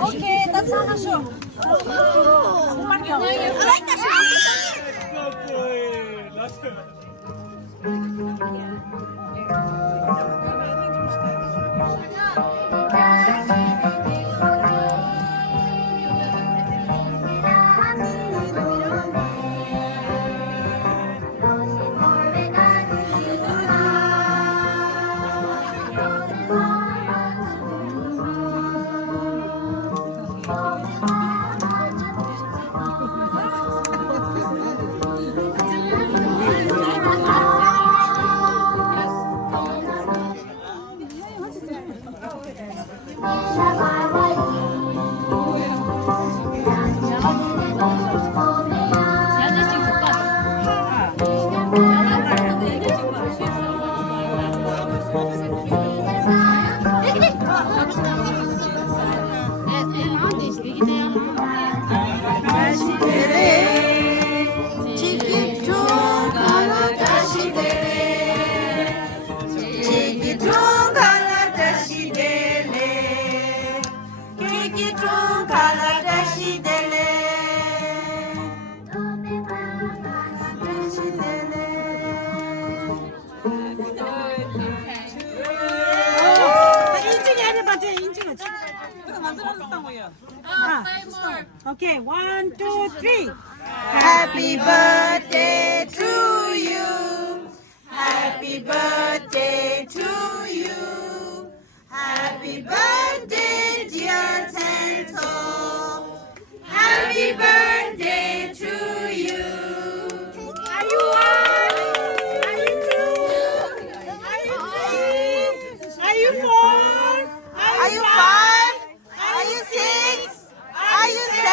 Okay, that's not a show. I like that Okay, 1, 2, 3. Happy birthday to you. Happy birthday to you. Happy birthday, dear Tanto. Happy birthday to you. Are you 1? Are you 2? Are you 3? Are you 4? Are you 5? Are you 6? Are you 7?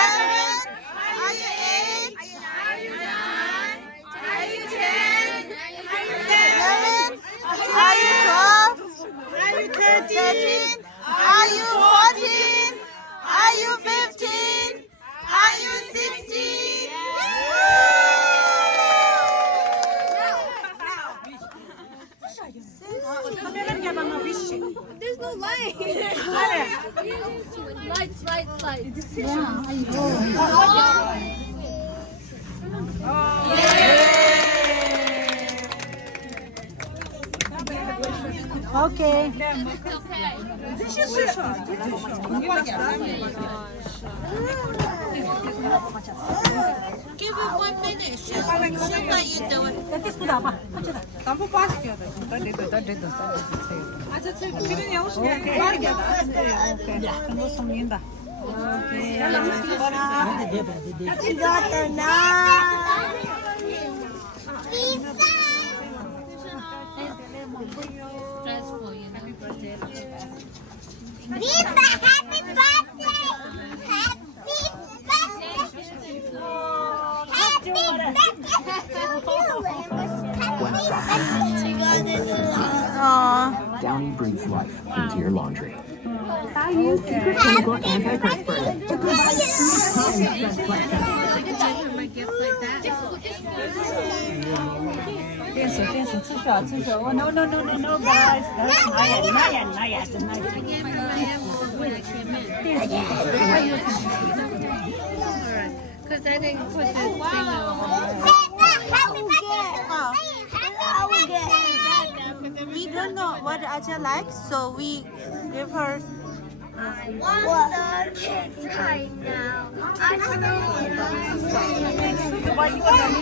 Are you 8? Are you 9? Are you 10? Are you 11? Are you 12? Are you 13? Are you 14? Are you 15? Are you 16? There's no light. Light. Okay. Give it 1 minute. She'll let you do it. Stressful, you know. Viva! Happy birthday! Happy birthday! Happy birthday! Downy breathes life into your laundry. Bayou Secret Chemical Antiperspirant. My gift like that. 电视，No, guys. That's not yet. Because I didn't put the thing on. We don't know what Aja likes, so we give her.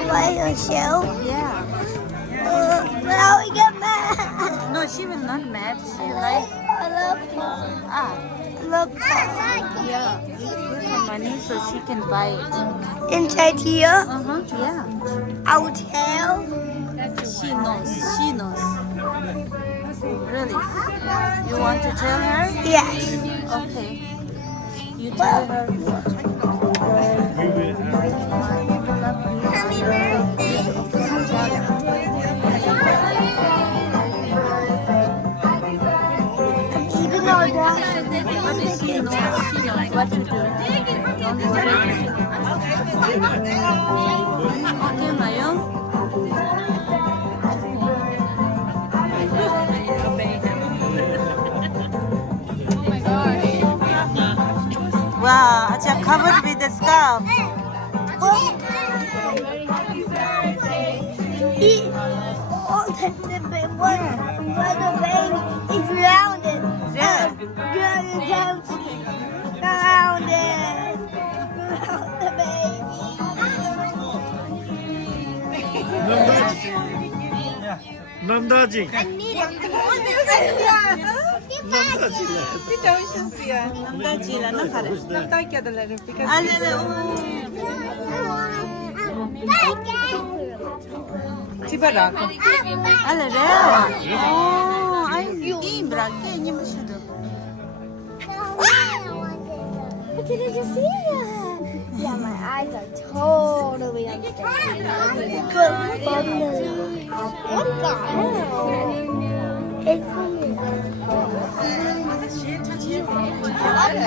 Why a shell? Yeah. Now we get mad. No, she will not mad. She like I love Look. yeah. Give her money so she can buy it. Inside here, Yeah. I will tell. She knows. Really? You want to tell her? Yes. Okay. You tell her. Happy birthday. I'm keeping all that. She knows what to do. Don't worry. Okay, Mayong. Wow, Acha covered with the scarf. The baby is rounded. Yeah. Rounded. The baby. 남다진. I need it. 진짜 오셨어요. 남다지라 너 가래. 남다기 하달라는 because 알레레 오. 집어라. 알레레. 오, 아이 이 브라게 니 무슨도. Did I just see that? Yeah, my eyes are totally upset. Good thunder. What the hell? It's coming. What the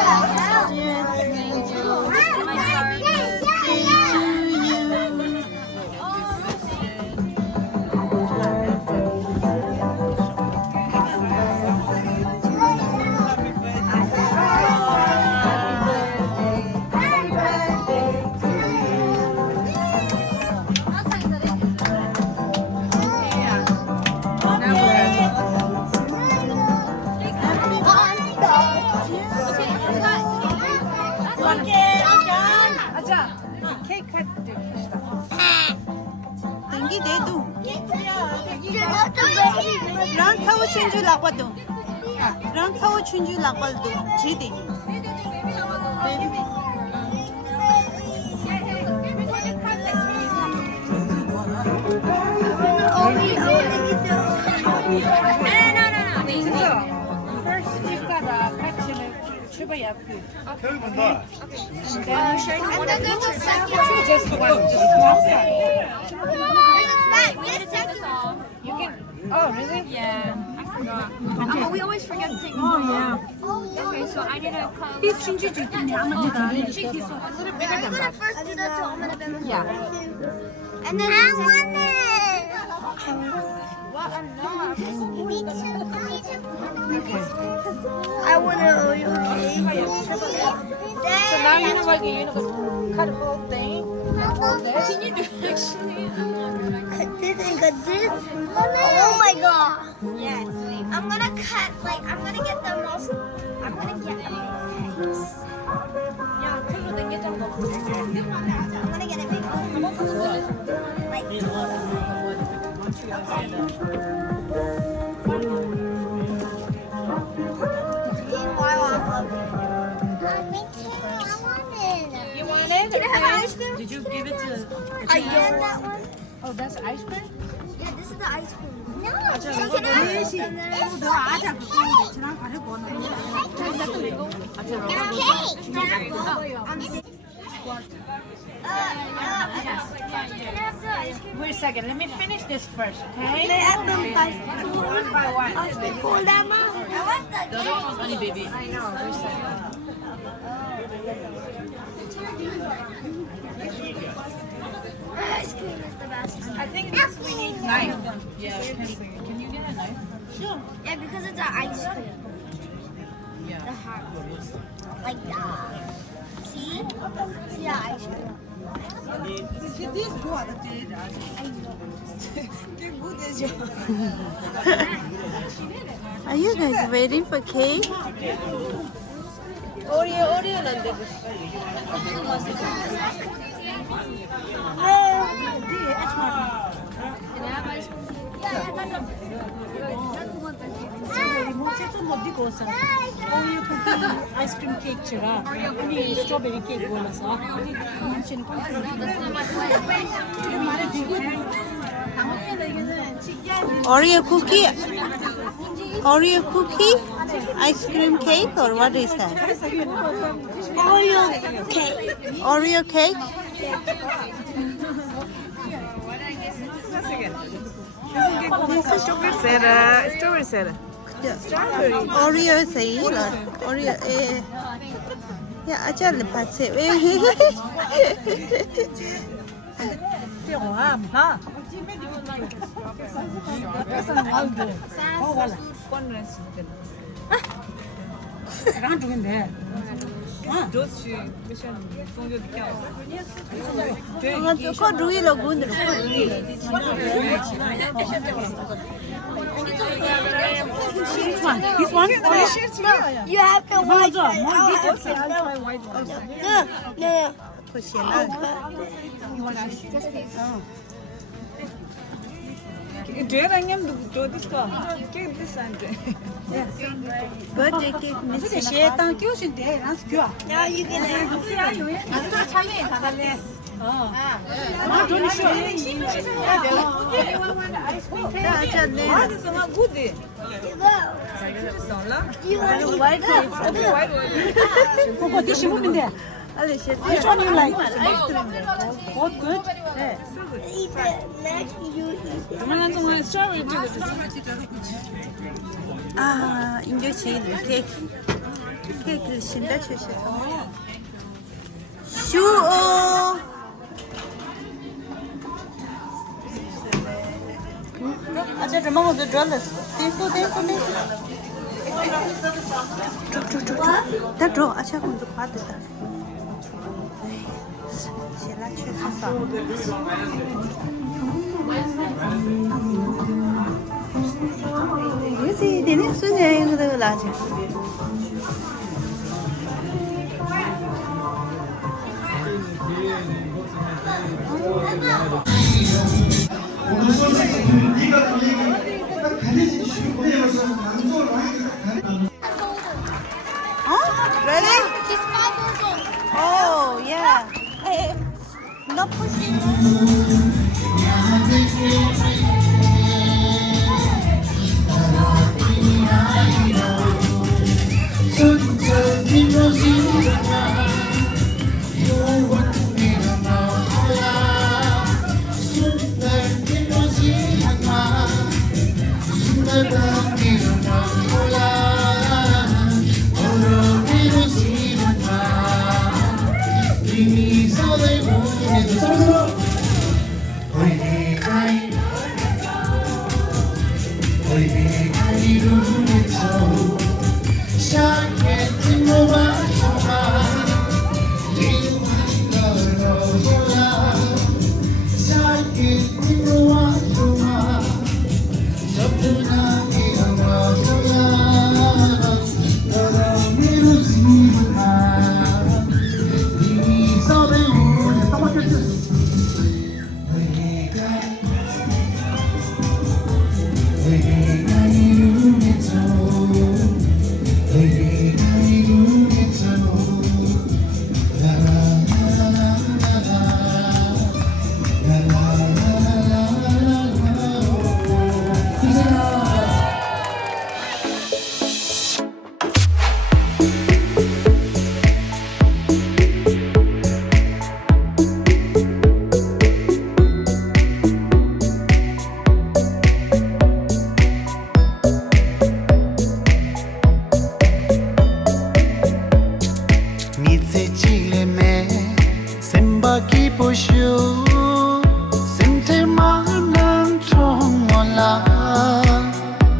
케이크 할 때. 땡기 대도. hell? 랑 타워 춘주 라과도. 랑 타워 춘주 라과도. 제대. First you've got a patching 출발이 앞에. Just one side. You can. Oh, really? Oh, we always forget to take the oh, yeah. Okay, so I need a cup. This ginger juice. I'm gonna first do that to Almond. Yeah. And then I want it. Me too. I want it. So now you know what you know, cut the whole thing. Can you do it actually? Cut this. Oh my god. Yes. I'm gonna cut I'm gonna get the most. I'm gonna get them. I'm gonna get it big. You want it? Can I have ice cream? Did you give it to? I get that one. Oh, that's ice cream. Yeah, this is the ice cream. No, Acha, can 이거 I have 왜 it? 시- And then- 너 아자 그거 지난 가지고 오는 거. Cake. Wait a second. Let me finish this first, okay? They have them by One by one. pull them out. I want the cake. I know. Wait a second. Ice cream is the best. I think this we need knife. Yeah. Can you get a knife? Sure. Yeah, because it's an ice cream. Yeah. The heart. Like that. See? See the ice cream. Are you guys waiting for cake? 아이스크림 케이크가 아니 스트로베리 케이크 골라서 Oreo cookie? Oreo cookie? Ice cream cake or what is that? Oreo cake. Oreo cake? 스트로베리 세라. Oreo sấy rồi. Oreo dạ cho là bà sẽ có rủi là gun được. This one? You have the white one. No. Birthday cake miss. Now you can have You want White cake. Which one you like? Both good? eat the next you eat it. 아, 인조 씨는 케이크를 신다 주셔서. 슈어. 아저 좀 먹어도 좋았어. 땡고. 다 줘. 아차 공도 받았다. 신라 주셔서. 그렇지, 내내 순해 이거 나지. Ready? He's 5 years old. Oh, yeah. Hey, no pushing. Hey, posho sente manan chomola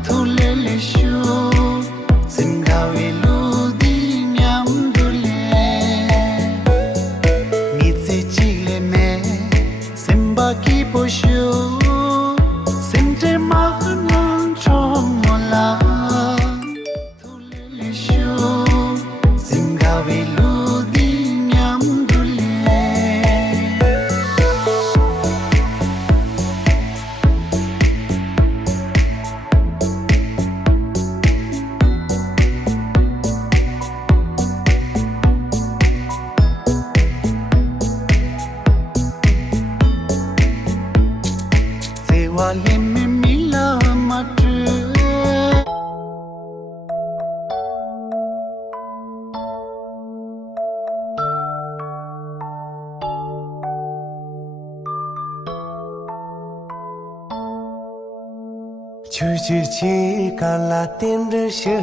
thulele shu singawe ludi nyam dule nitse chile me simba ki posho sente manan chomola thulele shu singawe ludi nyam dule Sewale me mila matre Churchi kala timre she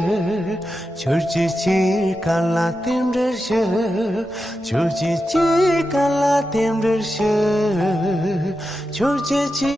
Churchi kala timre she Churchi kala timre she Churchi